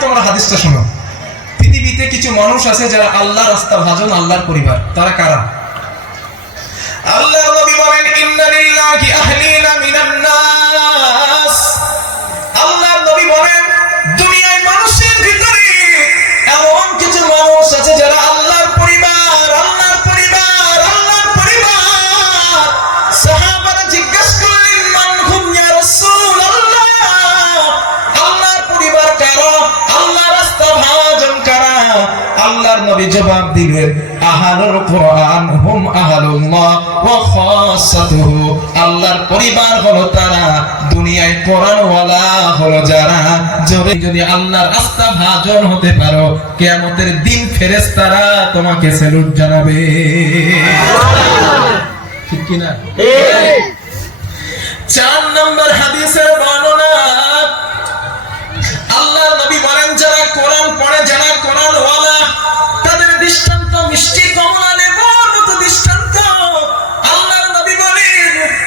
তোমরা হাদিসটা শোনো। পৃথিবীতে কিছু মানুষ আছে যারা আল্লাহ রাস্তা ভাজন, আল্লাহর পরিবার। তারা কারা? আল্লাহ নবী বলেন ইন্না লিল্লাহি নবী জবাব দিলেন আহালুল কোরআন হুম আহালুল্লাহ ওয়া খাসাতুহু। আল্লাহর পরিবার হলো তারা দুনিয়ায় কোরআন ওয়ালা হলো যারা। যদি যদি আল্লাহর রাস্তা ভাজন হতে পারো কিয়ামতের দিন ফেরেশতারা তোমাকে স্যালুট জানাবে। ঠিক কি না চার নম্বর হাদিসের বর্ণনা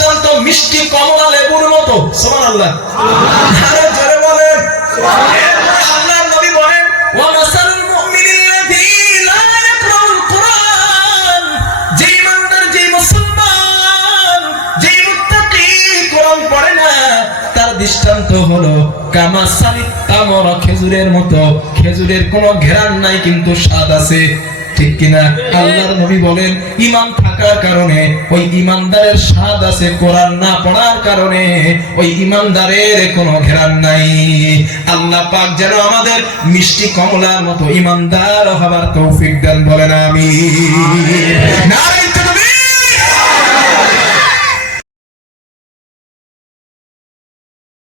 দৃষ্টান্ত মিষ্টি কমলা লেবুর মতো। সুবহানাল্লাহ। আরও জোরে বলেন। আল্লাহর নবী বলেন, ওয়া মাসালুল মুমিনিল্লাযী লা ইয়াকরাউল কোরআন। যে ইমানদার যে মুসলমান যে মুত্তাকি কোরআন পড়ে না, তার দৃষ্টান্ত হলো কামাসালি খেজুরের মতো। খেজুরের কোনো ঘেরান নাই, কিন্তু স্বাদ আছে। ঠিক কিনা? আল্লাহর নবী বলেন ইমান থাকার কারণে ওই ইমানদারের স্বাদ আছে কোরআন না পড়ার কারণে ওই ইমানদারের কোনো ঘেরান নাই। আল্লাহ পাক যেন আমাদের মিষ্টি কমলার মতো ইমানদার হবার তৌফিক দেন বলেন আমি নারে